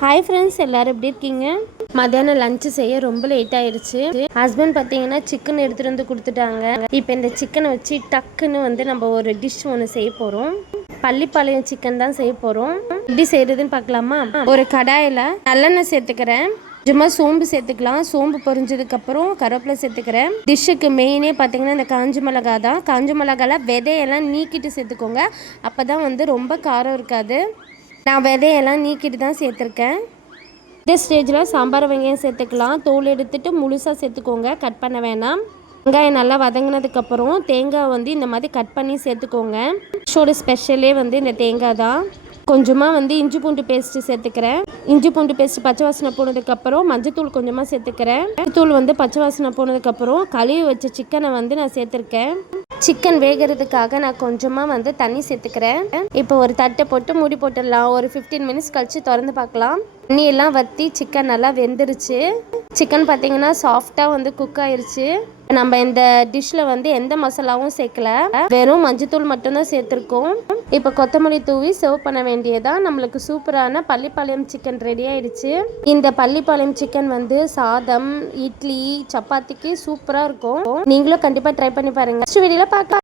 Hi friends எல்லாரும் எப்படி இருக்கீங்க? மத்தியானம் லஞ்சு செய்ய ரொம்ப லேட் ஆயிடுச்சு ஹஸ்பண்ட் பார்த்தீங்கன்னா சிக்கன் எடுத்துகிட்டு வந்து கொடுத்துட்டாங்க. இப்போ இந்த சிக்கனை வச்சு டக்குன்னு வந்து நம்ம ஒரு டிஷ் ஒன்று செய்ய போகிறோம் பள்ளிப்பாளையம் சிக்கன் தான் செய்ய போகிறோம் எப்படி செய்யறதுன்னு பார்க்கலாமா? ஒரு கடாயில் நல்லெண்ணெய் சேர்த்துக்கிறேன். சும்மா சோம்பு சேர்த்துக்கலாம். சோம்பு பொரிஞ்சதுக்கப்புறம் கருவேப்பிலை சேர்த்துக்கிறேன். டிஷ்ஷுக்கு மெயினே பார்த்தீங்கன்னா இந்த காஞ்ச மிளகா தான். காஞ்ச மிளகாவில் விதையெல்லாம் நீக்கிட்டு சேர்த்துக்கோங்க. அப்போ தான் வந்து ரொம்ப காரம் இருக்காது. நான் விதையெல்லாம் நீக்கிட்டு தான் சேர்த்துருக்கேன். இந்த ஸ்டேஜில் சாம்பார் வெங்காயம் சேர்த்துக்கலாம். தோல் எடுத்துட்டு முழுசாக சேர்த்துக்கோங்க. கட் பண்ண வேணாம். வெங்காயம் நல்லா வதங்கினதுக்கப்புறம் தேங்காய் வந்து இந்த மாதிரி கட் பண்ணி சேர்த்துக்கோங்க. ஃபிஷோட ஸ்பெஷலே வந்து இந்த தேங்காய் தான். கொஞ்சமாக வந்து இஞ்சி பூண்டு பேஸ்ட்டு சேர்த்துக்கிறேன். இஞ்சி பூண்டு பேஸ்ட் பச்சை வாசனை போனதுக்கப்புறம் மஞ்சத்தூள் கொஞ்சமாக சேர்த்துக்கிறேன். தூள் வந்து பச்சை வாசனை போனதுக்கப்புறம் கழுவி வச்ச சிக்கனை வந்து நான் சேர்த்துருக்கேன். சிக்கன் வேகிறதுக்காக நான் கொஞ்சமாக வந்து தண்ணி சேர்த்துக்கிறேன். இப்போ ஒரு தட்டை போட்டு மூடி போட்டுடலாம். ஒரு ஃபிஃப்டீன் மினிட்ஸ் கழித்து திறந்து பார்க்கலாம். தண்ணியெல்லாம் வற்றி சிக்கன் நல்லா வெந்துருச்சு. சிக்கன் பார்த்தீங்கன்னா சாஃப்டாக வந்து குக் ஆயிருச்சு. நம்ம இந்த டிஷ்ஷில் வந்து எந்த மசாலாவும் சேர்க்கல. வெறும் மஞ்சத்தூள் மட்டும்தான் சேர்த்துருக்கோம். இப்போ கொத்தமல்லி தூவி சர்வ் பண்ண வேண்டியதான் நம்மளுக்கு சூப்பரான பள்ளிப்பாளையம் சிக்கன் ரெடி ஆயிடுச்சு. இந்த பள்ளிப்பாளையம் சிக்கன் வந்து சாதம் இட்லி சப்பாத்திக்கு சூப்பராக இருக்கும். நீங்களும் கண்டிப்பாக ட்ரை பண்ணி பாருங்க. நெக்ஸ்ட் வீடியோவில் பார்க்கலாம்